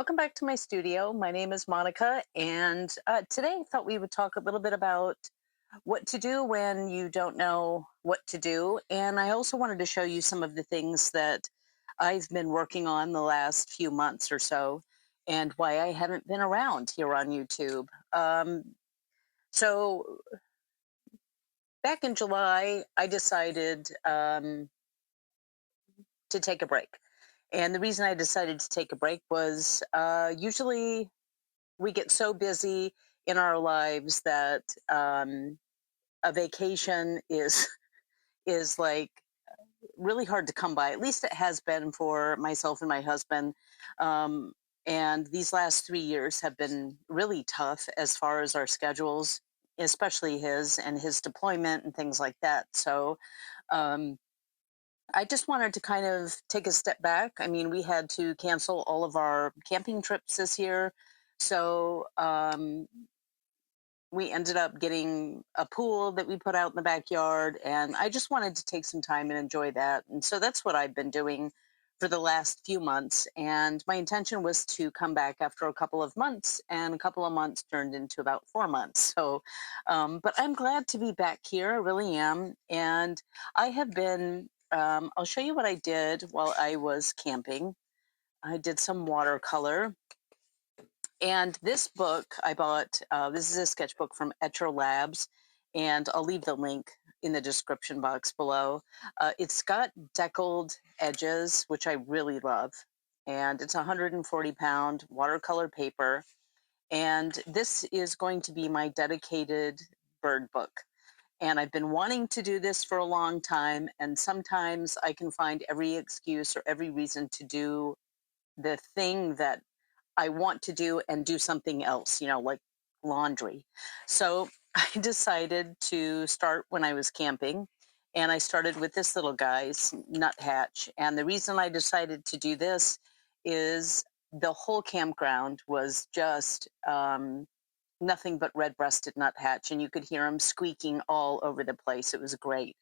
Welcome back to my studio. My name is Monica, and today I thought we would talk a little bit about what to do when you don't know what to do. And I also wanted to show you some of the things that I've been working on the last few months or so, and why I haven't been around here on YouTube. So, back in July, I decided to take a break. And the reason I decided to take a break was usually we get so busy in our lives that a vacation is is like really hard to come by. At least it has been for myself and my husband. Um, and these last 3 years have been really tough as far as our schedules, especially his and his deployment and things like that. So um, I just wanted to kind of take a step back. I mean, we had to cancel all of our camping trips this year. So we ended up getting a pool that we put out in the backyard, and I just wanted to take some time and enjoy that. And so that's what I've been doing for the last few months. And my intention was to come back after a couple of months, and a couple of months turned into about 4 months. So but I'm glad to be back here. I really am. And I have been I'll show you what I did while I was camping. I did some watercolor, and this book I bought, this is a sketchbook from Etcher Labs, and I'll leave the link in the description box below. It's got deckled edges, which I really love, and it's 140-pound watercolor paper. And this is going to be my dedicated bird book. And I've been wanting to do this for a long time, and sometimes I can find every excuse or every reason to do the thing that I want to do and do something else, like laundry. So I decided to start when I was camping, and I started with this little guy's nuthatch. And the reason I decided to do this is the whole campground was just nothing but red-breasted nuthatch, and you could hear him squeaking all over the place. It was great.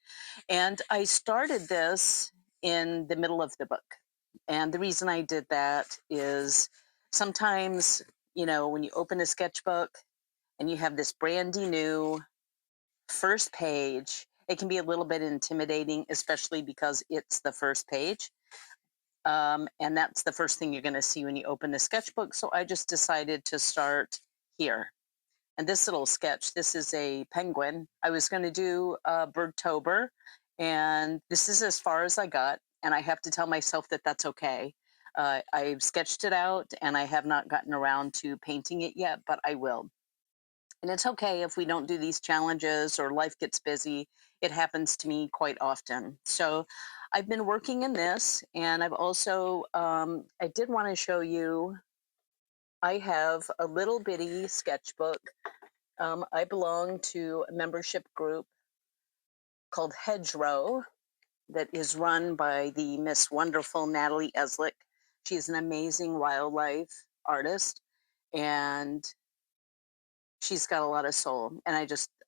And I started this in the middle of the book. And the reason I did that is sometimes, when you open a sketchbook and you have this brandy new first page, it can be a little bit intimidating, especially because it's the first page. And that's the first thing you're going to see when you open the sketchbook. So I just decided to start here. And this little sketch, this is a penguin. I was going to do Birdtober, and this is as far as I got. And I have to tell myself that that's okay. I've sketched it out, and I have not gotten around to painting it yet, but I will. And it's okay if we don't do these challenges or life gets busy. It happens to me quite often. So I've been working in this, and I've also, I did want to show you, I have a little bitty sketchbook. I belong to a membership group called Hedgerow that is run by the Miss Wonderful Natalie Eslick. She's an amazing wildlife artist, and she's got a lot of soul, and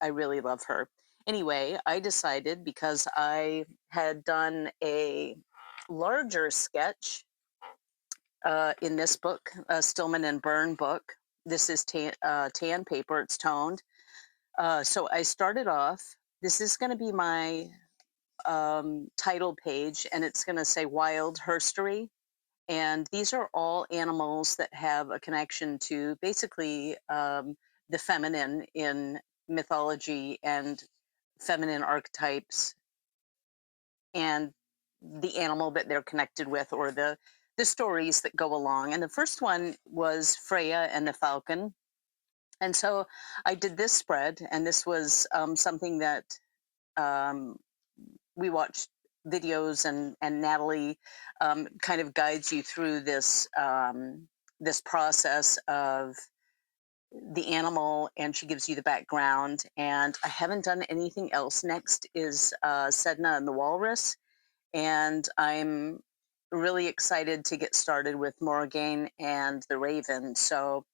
I really love her. Anyway, I decided, because I had done a larger sketch in this book, a Stillman and Byrne book. This is tan paper, it's toned. So I started off. This is going to be my title page, and it's going to say Wild Herstory. And these are all animals that have a connection to basically the feminine in mythology and feminine archetypes, and the animal that they're connected with, or the stories that go along. And the first one was Freya and the falcon. And so I did this spread, and this was something that um, we watched videos, and Natalie kind of guides you through this process of the animal, and she gives you the background. And I haven't done anything else. Next is Sedna and the walrus, and I'm really excited to get started with Morrigan and the raven. So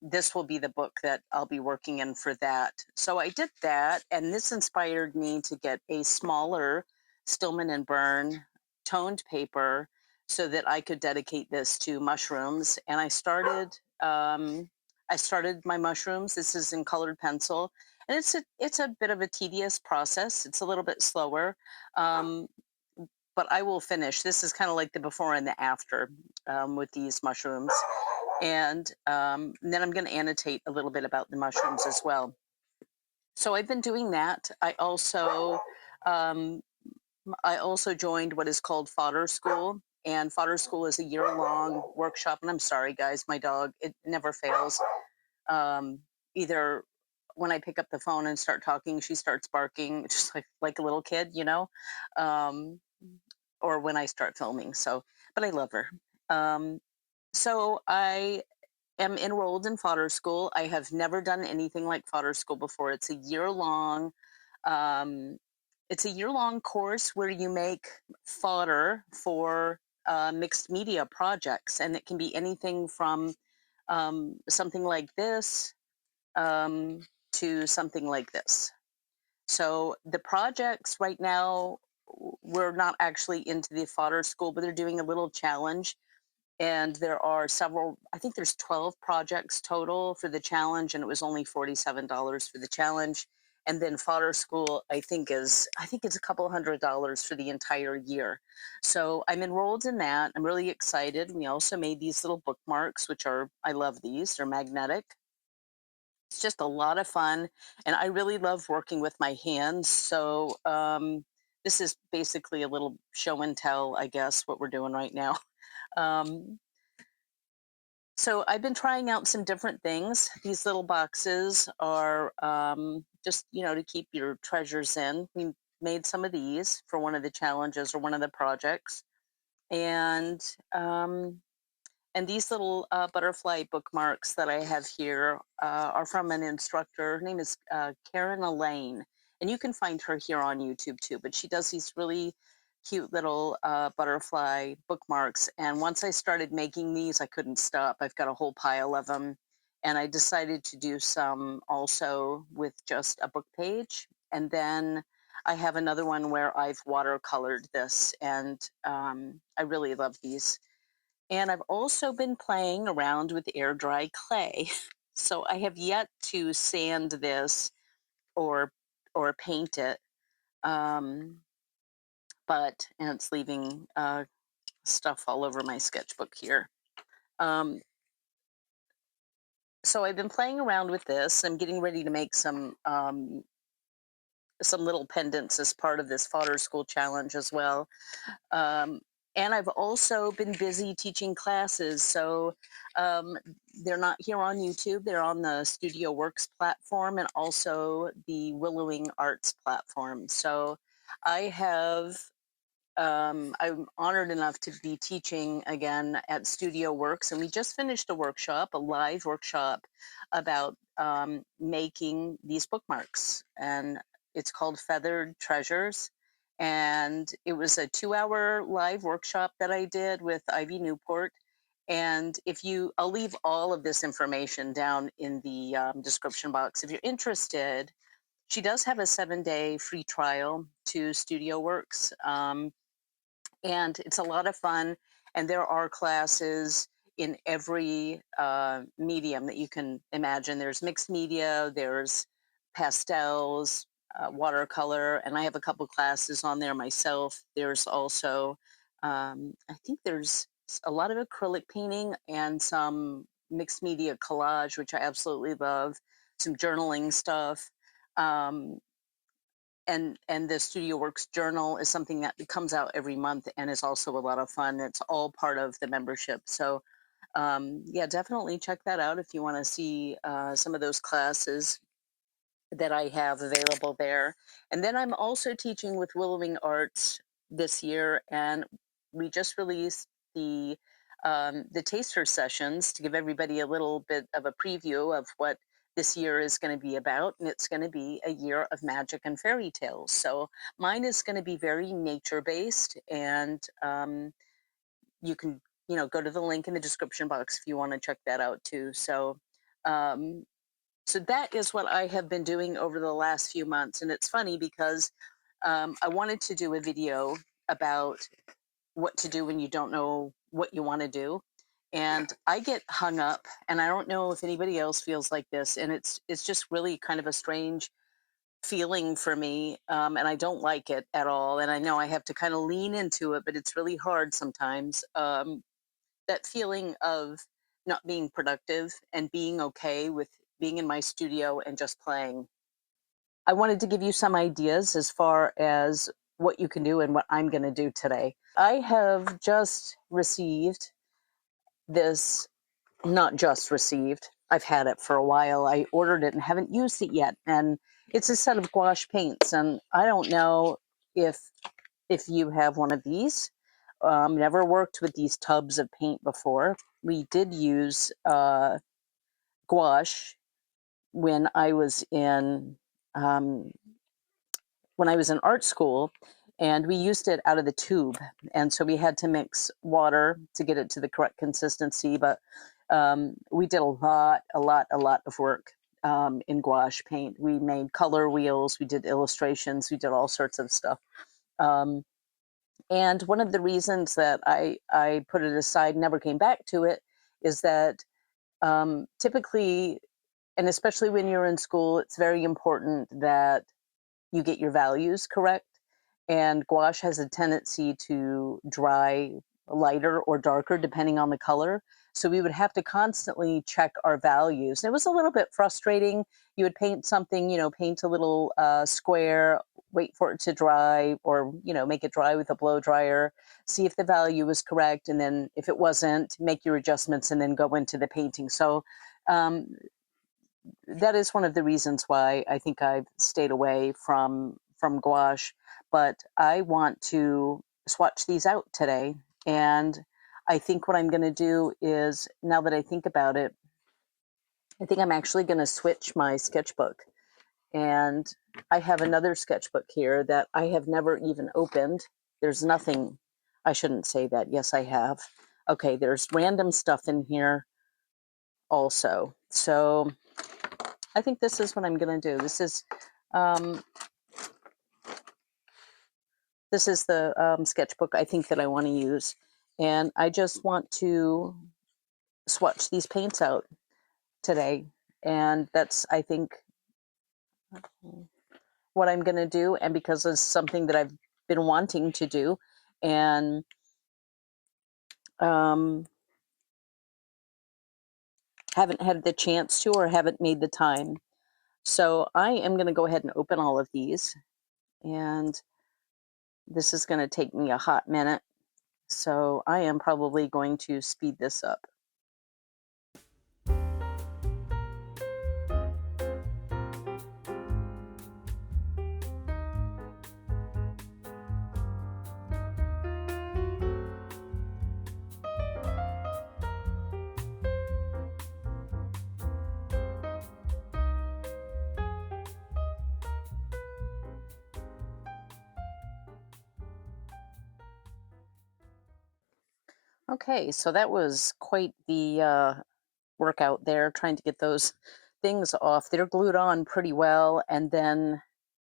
this will be the book that I'll be working in for that. So I did that, and this inspired me to get a smaller Stillman and Byrne toned paper so that I could dedicate this to mushrooms. And I started my mushrooms. This is in colored pencil, and it's a bit of a tedious process. It's a little bit slower, um, but I will finish. This is kind of like the before and the after with these mushrooms, and then I'm going to annotate a little bit about the mushrooms as well. So I've been doing that. Um, I also joined what is called Fodder School, and Fodder School is a year-long workshop. And I'm sorry, guys, my dog, it never fails. Um, Either when I pick up the phone and start talking, she starts barking, just like a little kid, um, or when I start filming. So, but I love her. Um, so I am enrolled in Fodder School. I have never done anything like Fodder School before. Um, it's a year long course where you make fodder for mixed media projects, and it can be anything from something like this um, to something like this. So the projects right now, we're not actually into the fodder school, but they're doing a little challenge, and there are several. I think there's 12 projects total for the challenge, and it was only $47 for the challenge. And then fodder school, I think it's a couple $100 for the entire year. So I'm enrolled in that. I'm really excited. We also made these little bookmarks, which are, I love these, they're magnetic. It's just a lot of fun, and I really love working with my hands. So this is basically a little show and tell, I guess, what we're doing right now. um, so I've been trying out some different things. These little boxes are just, to keep your treasures in. We made some of these for one of the challenges or one of the projects. And um, and these little butterfly bookmarks that I have here are from an instructor. Her name is Karen Elaine. And you can find her here on YouTube too. But she does these really cute little butterfly bookmarks. And once I started making these, I couldn't stop. I've got a whole pile of them. And I decided to do some also with just a book page. And then I have another one where I've watercolored this. And I really love these. And I've also been playing around with air dry clay. So I have yet to sand this or paint it. Um, but and it's leaving stuff all over my sketchbook here. Um, so I've been playing around with this. I'm getting ready to make some little pendants as part of this fodder school challenge as well. Um, and I've also been busy teaching classes. So um, they're not here on YouTube, they're on the Studio Works platform and also the Willowing Arts platform. So I have I'm honored enough to be teaching again at Studio Works, and we just finished a workshop, a live workshop about making these bookmarks, and it's called Feathered Treasures. And it was a 2 hour live workshop that I did with Ivy Newport. And I'll leave all of this information down in the description box if you're interested. She does have a 7-day free trial to Studio Works. And it's a lot of fun. And there are classes in every medium that you can imagine. There's mixed media, there's pastels, watercolor, and I have a couple classes on there myself. There's also, I think there's a lot of acrylic painting and some mixed media collage, which I absolutely love, some journaling stuff. Um, and the Studio Works journal is something that comes out every month and is also a lot of fun. It's all part of the membership. So yeah, definitely check that out if you want to see some of those classes that I have available there. And then I'm also teaching with Willowing Arts this year, and we just released the taster sessions to give everybody a little bit of a preview of what this year is going to be about. And it's going to be a year of magic and fairy tales. So mine is going to be very nature based, and you can go to the link in the description box if you want to check that out too. Um, so that is what I have been doing over the last few months. And it's funny because I wanted to do a video about what to do when you don't know what you want to do. And I get hung up, and I don't know if anybody else feels like this. And it's just really kind of a strange feeling for me, and I don't like it at all. And I know I have to kind of lean into it, but it's really hard sometimes. That feeling of not being productive and being okay with being in my studio and just playing. I wanted to give you some ideas as far as what you can do and what I'm going to do today. I have just received this, not just received, I've had it for a while. I ordered it and haven't used it yet. And it's a set of gouache paints. And I don't know if you have one of these. Never worked with these tubs of paint before. We did use gouache when I was in um, art school, and we used it out of the tube. And so we had to mix water to get it to the correct consistency. But we did a lot of work in gouache paint. We made color wheels, we did illustrations, we did all sorts of stuff. Um, and one of the reasons that I put it aside, never came back to it, is that typically, and especially when you're in school, it's very important that you get your values correct. And gouache has a tendency to dry lighter or darker depending on the color. So we would have to constantly check our values. And it was a little bit frustrating. You would paint something, paint a little square, wait for it to dry, or, make it dry with a blow dryer, see if the value was correct. And then if it wasn't, make your adjustments and then go into the painting. So um, that is one of the reasons why I think I've stayed away from gouache. But I want to swatch these out today, and I think what I'm going to do is, now that I think about it, I think I'm actually going to switch my sketchbook. And I have another sketchbook here that I have never even opened. There's nothing. I shouldn't say that. Yes, I have. Okay, there's random stuff in here also. So I think this is what I'm going to do. Um, this is the sketchbook I think that I want to use, and I just want to swatch these paints out today, and that's, I think, what I'm going to do. And because it's something that I've been wanting to do, and um, haven't had the chance to, or haven't made the time. So I am going to go ahead and open all of these, and this is going to take me a hot minute. So I am probably going to speed this up. Okay, so that was quite the workout there, trying to get those things off. They're glued on pretty well, and then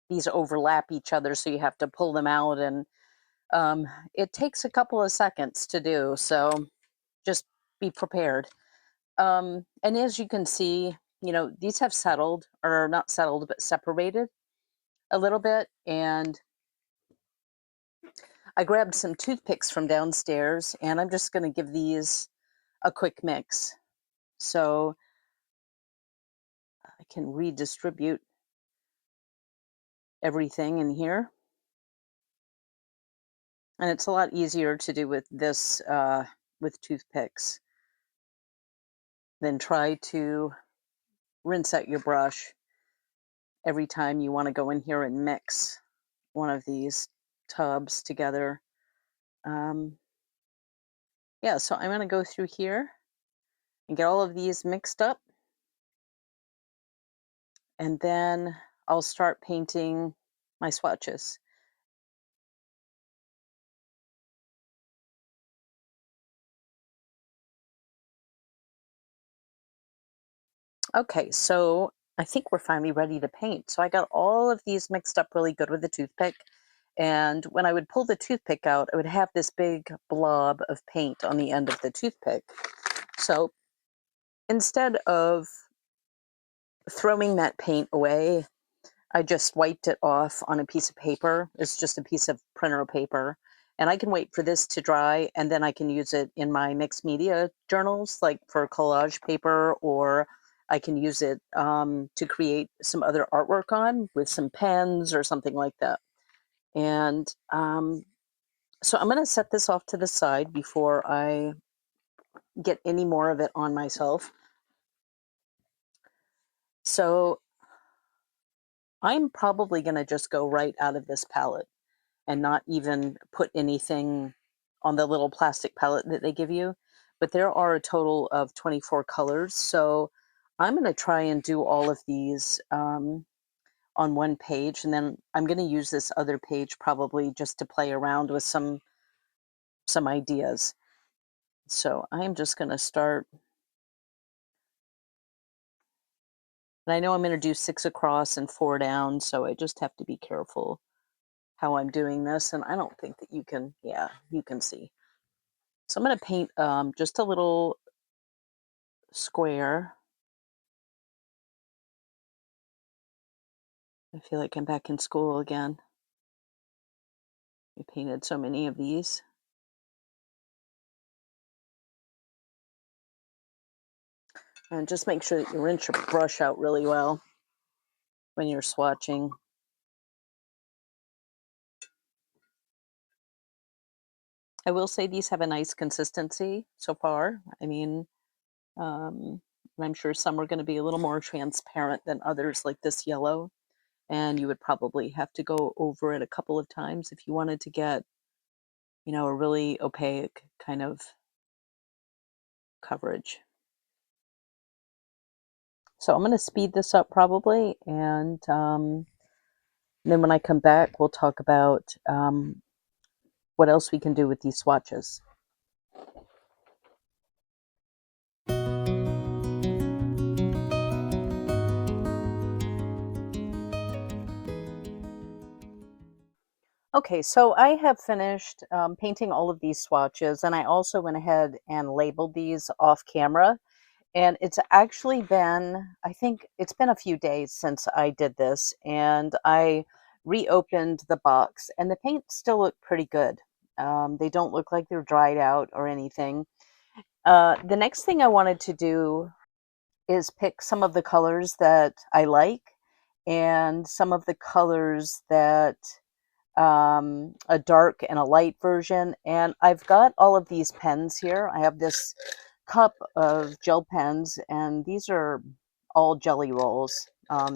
these overlap each other, so you have to pull them out, and it takes a couple of seconds to do, so just be prepared. And as you can see, these have settled, or not settled, but separated a little bit. And I grabbed some toothpicks from downstairs, and I'm just going to give these a quick mix. So I can redistribute everything in here. And it's a lot easier to do with this, with toothpicks, than try to rinse out your brush every time you want to go in here and mix one of these tubs together. Yeah, so I'm going to go through here and get all of these mixed up. And then I'll start painting my swatches. Okay, so I think we're finally ready to paint. So I got all of these mixed up really good with the toothpick. And when I would pull the toothpick out, I would have this big blob of paint on the end of the toothpick. So instead of throwing that paint away, I just wiped it off on a piece of paper. It's just a piece of printer paper. And I can wait for this to dry, and then I can use it in my mixed media journals, like for collage paper, or I can use it to create some other artwork on with some pens or something like that. And so I'm going to set this off to the side before I get any more of it on myself. So I'm probably going to just go right out of this palette and not even put anything on the little plastic palette that they give you. But there are a total of 24 colors. So I'm going to try and do all of these on one page. And then I'm going to use this other page probably just to play around with some ideas. So I'm just going to start. And I know I'm going to do 6 across and 4 down. So I just have to be careful how I'm doing this. And I don't think that you can, yeah, you can see. So I'm going to paint just a little square. I feel like I'm back in school again. We painted so many of these. And just make sure that you rinse your brush out really well when you're swatching. I will say these have a nice consistency so far. I mean, I'm sure some are going to be a little more transparent than others, like this yellow. And you would probably have to go over it a couple of times if you wanted to get, a really opaque kind of coverage. So I'm going to speed this up probably, and then when I come back, we'll talk about what else we can do with these swatches. Okay, so I have finished painting all of these swatches, and I also went ahead and labeled these off camera. And it's actually been, I think it's been a few days since I did this, and I reopened the box, and the paints still look pretty good. They don't look like they're dried out or anything. The next thing I wanted to do is pick some of the colors that I like and some of the colors that a dark and a light version. And I've got all of these pens here. I have this cup of gel pens, and these are all jelly rolls,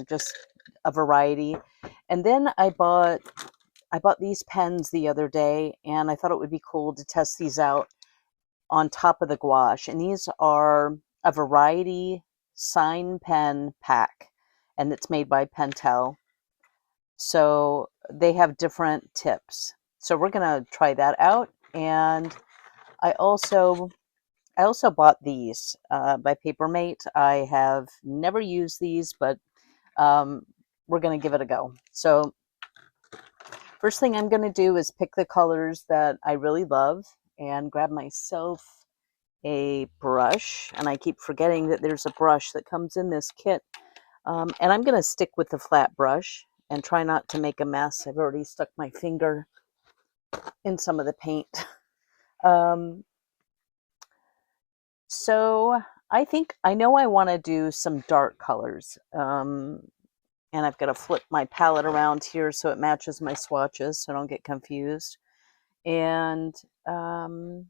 just a variety. And then I bought these pens the other day, and I thought it would be cool to test these out on top of the gouache. And these are a variety sign pen pack, and it's made by Pentel. So they have different tips. So we're gonna try that out. And I also I also bought these by Papermate. I have never used these, but um, we're gonna give it a go. So first thing I'm gonna do is pick the colors that I really love and grab myself a brush. And I keep forgetting that there's a brush that comes in this kit. And I'm gonna stick with the flat brush and try not to make a mess. I've already stuck my finger in some of the paint. Um, so I think I know I want to do some dark colors. And I've got to flip my palette around here so it matches my swatches so I don't get confused. And I'm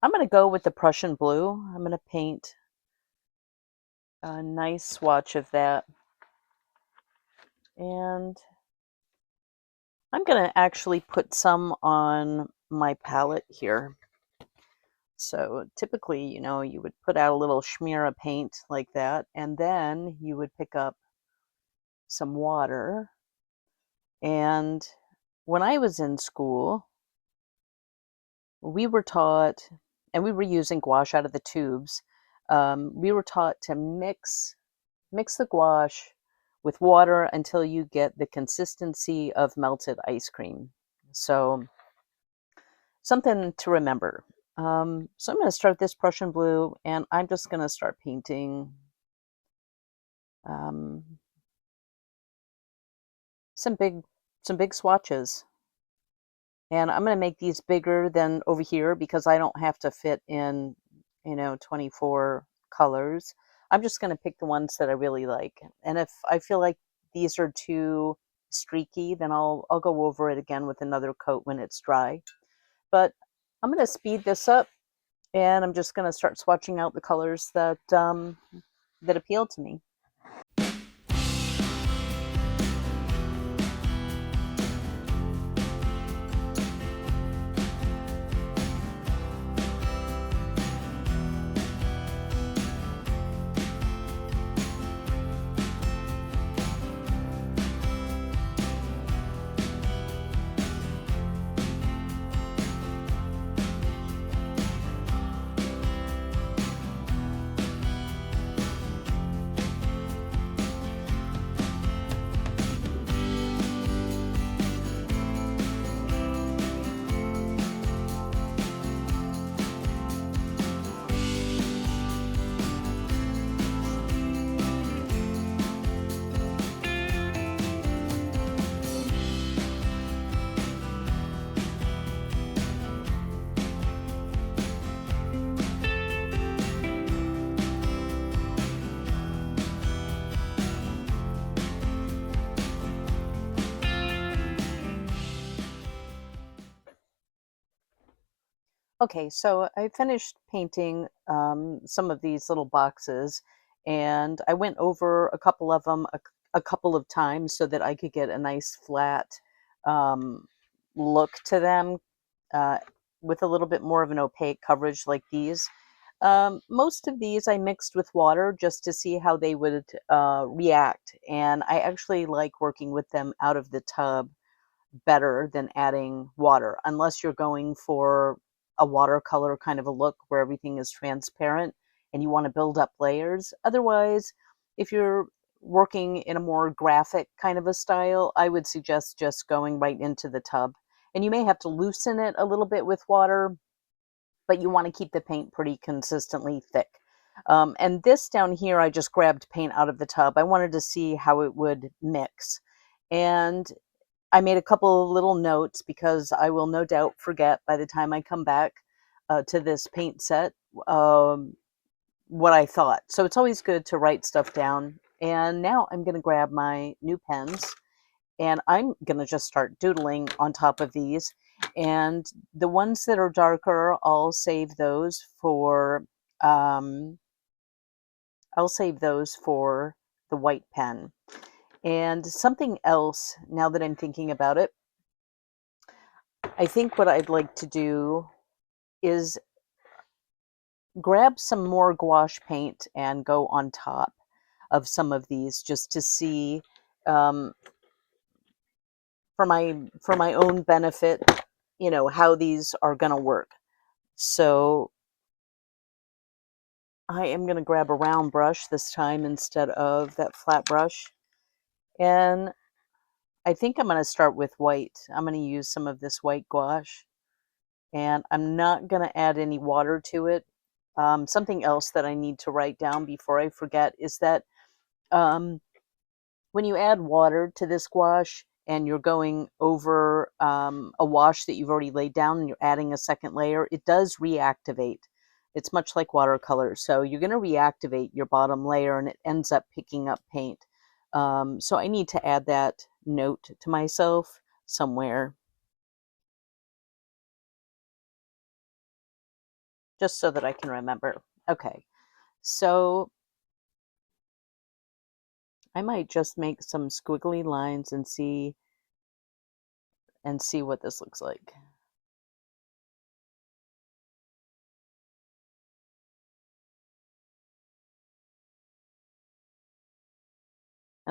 going to go with the Prussian blue. I'm going to paint a nice swatch of that. And I'm going to actually put some on my palette here. So typically, you would put out a little smear of paint like that, and then you would pick up some water. And when I was in school, we were taught, and we were using gouache out of the tubes. We were taught to mix the gouache with water until you get the consistency of melted ice cream. So something to remember. So I'm going to start this Prussian blue, and I'm just going to start painting um, some big swatches. And I'm going to make these bigger than over here because I don't have to fit in, 24 colors. I'm just going to pick the ones that I really like. And if I feel like these are too streaky, then I'll go over it again with another coat when it's dry. But I'm going to speed this up, and I'm just going to start swatching out the colors that appeal to me. Okay, so I finished painting some of these little boxes, and I went over a couple of them a couple of times so that I could get a nice flat um, look to them, uh, with a little bit more of an opaque coverage like these. Most of these I mixed with water just to see how they would react, and I actually like working with them out of the tub better than adding water, unless you're going for a watercolor kind of a look where everything is transparent and you want to build up layers. Otherwise, if you're working in a more graphic kind of a style, I would suggest just going right into the tub. And you may have to loosen it a little bit with water, but you want to keep the paint pretty consistently thick. And this down here, I just grabbed paint out of the tub. I wanted to see how it would mix. And I made a couple of little notes because I will no doubt forget by the time I come back to this paint set um, what I thought. So it's always good to write stuff down. And now I'm going to grab my new pens, and I'm going to just start doodling on top of these. And the ones that are darker, um, I'll save those for the white pen. And something else, now that I'm thinking about it, I think what I'd like to do is grab some more gouache paint and go on top of some of these just to see, um, for my own benefit, how these are going to work. So I am going to grab a round brush this time instead of that flat brush. And I think I'm going to start with white. I'm going to use some of this white gouache, and I'm not going to add any water to it. Something else that I need to write down before I forget is that um, when you add water to this gouache and you're going over a wash that you've already laid down and you're adding a second layer, it does reactivate. It's much like watercolor. So you're going to reactivate your bottom layer and it ends up picking up paint. So I need to add that note to myself somewhere just so that I can remember. Okay, so I might just make some squiggly lines and see what this looks like.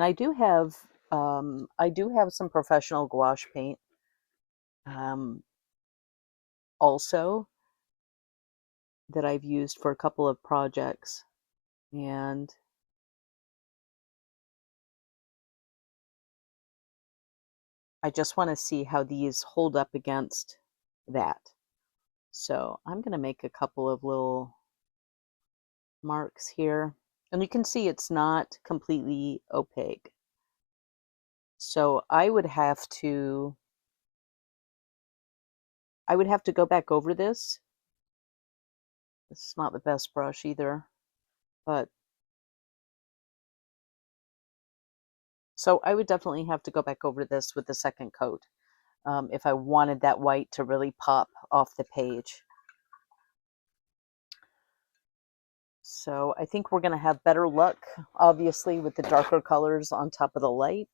And I do have some professional gouache paint um, also that I've used for a couple of projects, and I just want to see how these hold up against that. So I'm going to make a couple of little marks here. And you can see it's not completely opaque. So I would have to go back over this. This is not the best brush either, but so I would definitely have to go back over this with the second coat if I wanted that white to really pop off the page. So I think we're going to have better luck, obviously, with the darker colors on top of the light.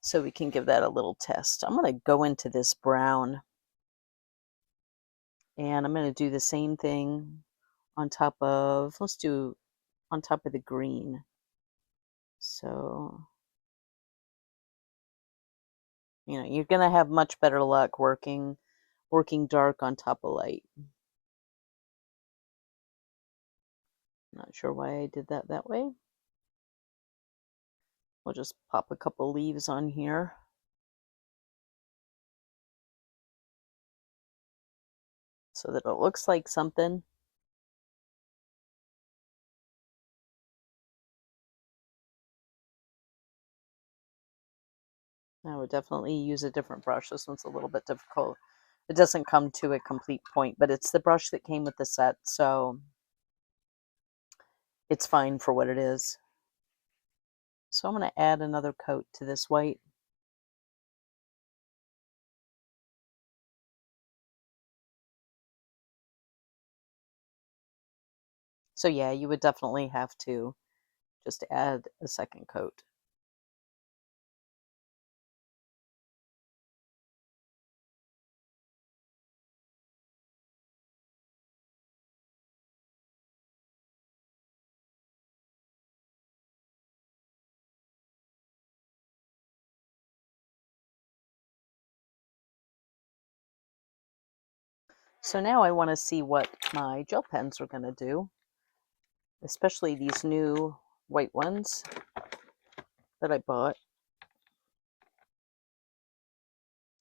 So we can give that a little test. I'm going to go into this brown. And I'm going to do the same thing on top of, let's do on top of the green. So, you know, you're going to have much better luck working dark on top of light. Not sure why I did that way. We'll just pop a couple leaves on here. So that it looks like something. I would definitely use a different brush. This one's a little bit difficult. It doesn't come to a complete point, but it's the brush that came with the set, so it's fine for what it is. So I'm going to add another coat to this white. So yeah, you would definitely have to just add a second coat. So now I want to see what my gel pens are going to do, especially these new white ones that I bought.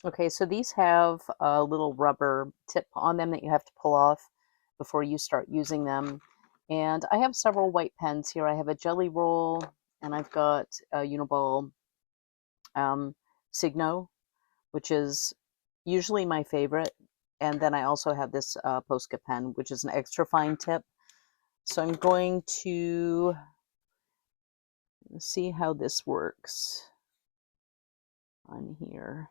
Okay, so these have a little rubber tip on them that you have to pull off before you start using them. And I have several white pens here. I have a Jelly Roll, and I've got a Uniball Signo, which is usually my favorite. And then I also have this Posca pen, which is an extra fine tip. So I'm going to see how this works on here.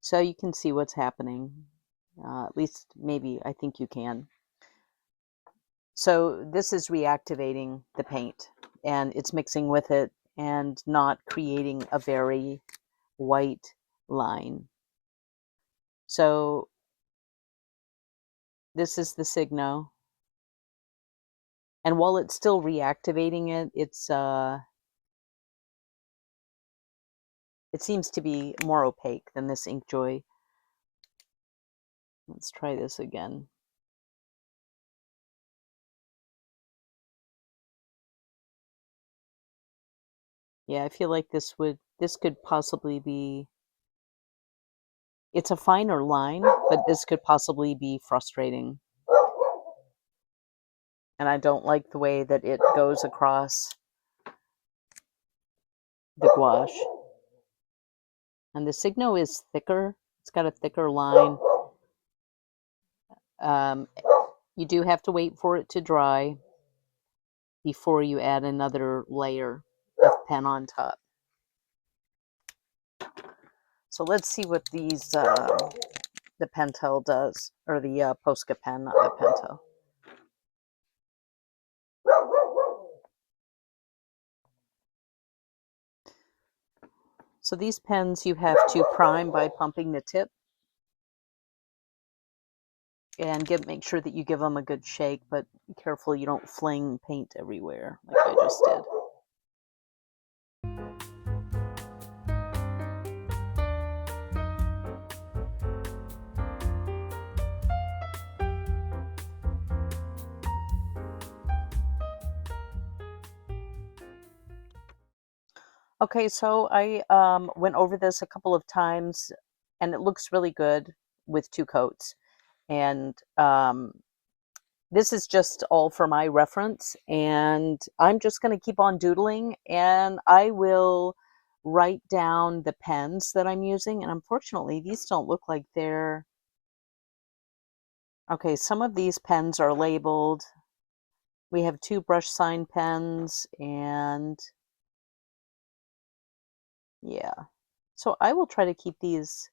So you can see what's happening. At least maybe I think you can. So this is reactivating the paint, and it's mixing with it and not creating a very white line. So this is the Signo. And while it's still reactivating it, it seems to be more opaque than this Inkjoy. Let's try this again. Yeah, I feel like this could possibly be, it's a finer line, but this could possibly be frustrating. And I don't like the way that it goes across the gouache. And the Signo is thicker. It's got a thicker line. You do have to wait for it to dry before you add another layer of pen on top. So let's see what these, the Pentel does, or the Posca pen, not the Pentel. So these pens you have to prime by pumping the tip. And make sure that you give them a good shake, but be careful you don't fling paint everywhere like I just did. Okay, so I went over this a couple of times, and it looks really good with two coats. And this is just all for my reference, and I'm just going to keep on doodling, and I will write down the pens that I'm using. And unfortunately, these don't look like they're okay. Some of these pens are labeled. We have two brush sign pens, and yeah. So I will try to keep these.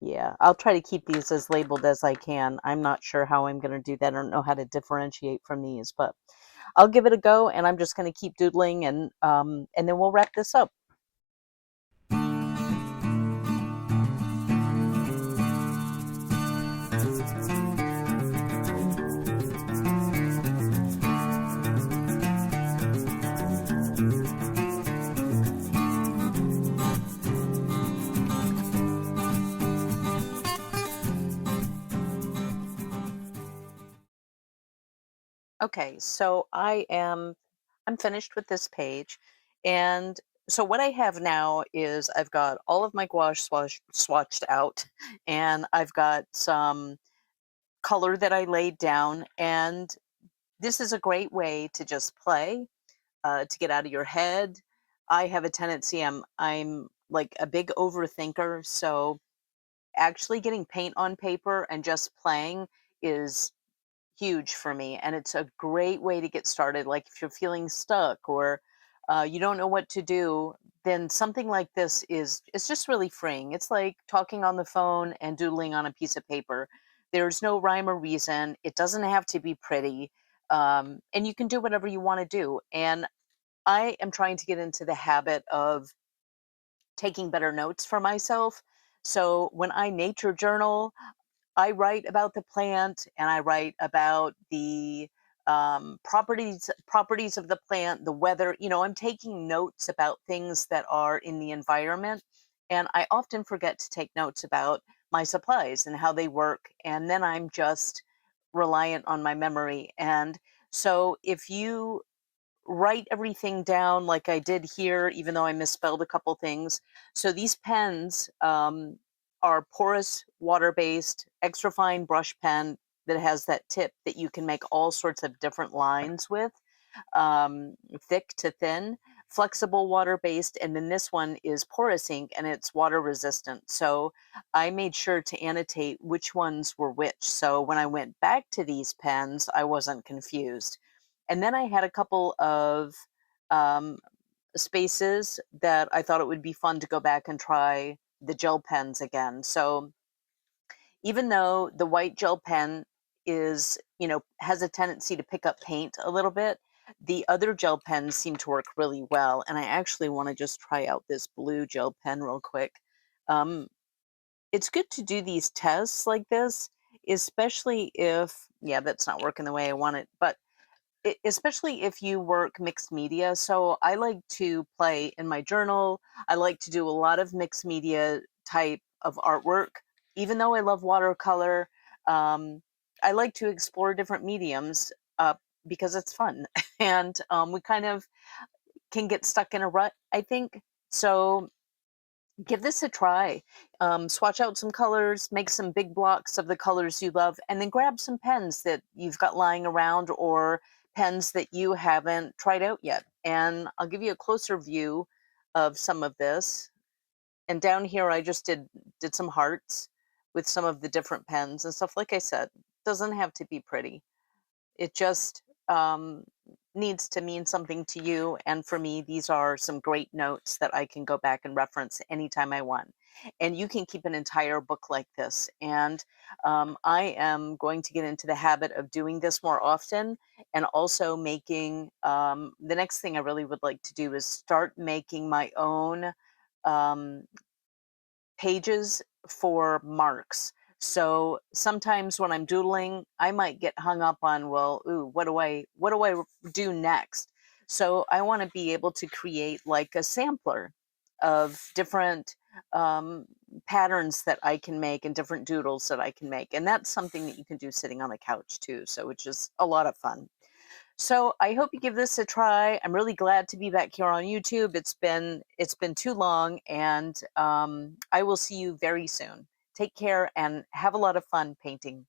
Yeah, I'll try to keep these as labeled as I can. I'm not sure how I'm going to do that. I don't know how to differentiate from these, but I'll give it a go, and I'm just going to keep doodling, and then we'll wrap this up. Okay, so I'm finished with this page, and so what I have now is I've got all of my gouache swatched out, and I've got some color that I laid down, and this is a great way to just play, to get out of your head. I have a tendency, I'm like a big overthinker, so actually getting paint on paper and just playing is huge for me, and it's a great way to get started. Like if you're feeling stuck or you don't know what to do, then something like this is it's just really freeing. It's like talking on the phone and doodling on a piece of paper. There's no rhyme or reason. It doesn't have to be pretty, and you can do whatever you want to do. And I am trying to get into the habit of taking better notes for myself. So when I nature journal, I write about the plant, and I write about the properties of the plant, the weather. I'm taking notes about things that are in the environment, and I often forget to take notes about my supplies and how they work, and then I'm just reliant on my memory. And so if you write everything down like I did here, even though I misspelled a couple things. So these pens are porous, water based, extra fine brush pen that has that tip that you can make all sorts of different lines with, thick to thin, flexible water based. And then this one is porous ink and it's water resistant. So I made sure to annotate which ones were which. So when I went back to these pens, I wasn't confused. And then I had a couple of um, spaces that I thought it would be fun to go back and try the gel pens again. So even though the white gel pen is, has a tendency to pick up paint a little bit, the other gel pens seem to work really well. And I actually want to just try out this blue gel pen real quick. Um, it's good to do these tests like this, especially if, yeah, that's not working the way I want it, but especially if you work mixed media. So I like to play in my journal. I like to do a lot of mixed media type of artwork. Even though I love watercolor, um, I like to explore different mediums because it's fun. And we kind of can get stuck in a rut, I think. So give this a try. Swatch out some colors, make some big blocks of the colors you love, and then grab some pens that you've got lying around or pens that you haven't tried out yet. And I'll give you a closer view of some of this. And down here, I just did some hearts with some of the different pens and stuff. Like I said, doesn't have to be pretty. It just needs to mean something to you. And for me, these are some great notes that I can go back and reference anytime I want. And you can keep an entire book like this. And I am going to get into the habit of doing this more often and also making the next thing I really would like to do is start making my own. Um, Pages for marks. So sometimes when I'm doodling, I might get hung up on, well, ooh, what do I do next? So I want to be able to create like a sampler of different um, patterns that I can make and different doodles that I can make. And that's something that you can do sitting on the couch too. So which is a lot of fun. So I hope you give this a try. I'm really glad to be back here on YouTube. It's been too long, and I will see you very soon. Take care and have a lot of fun painting.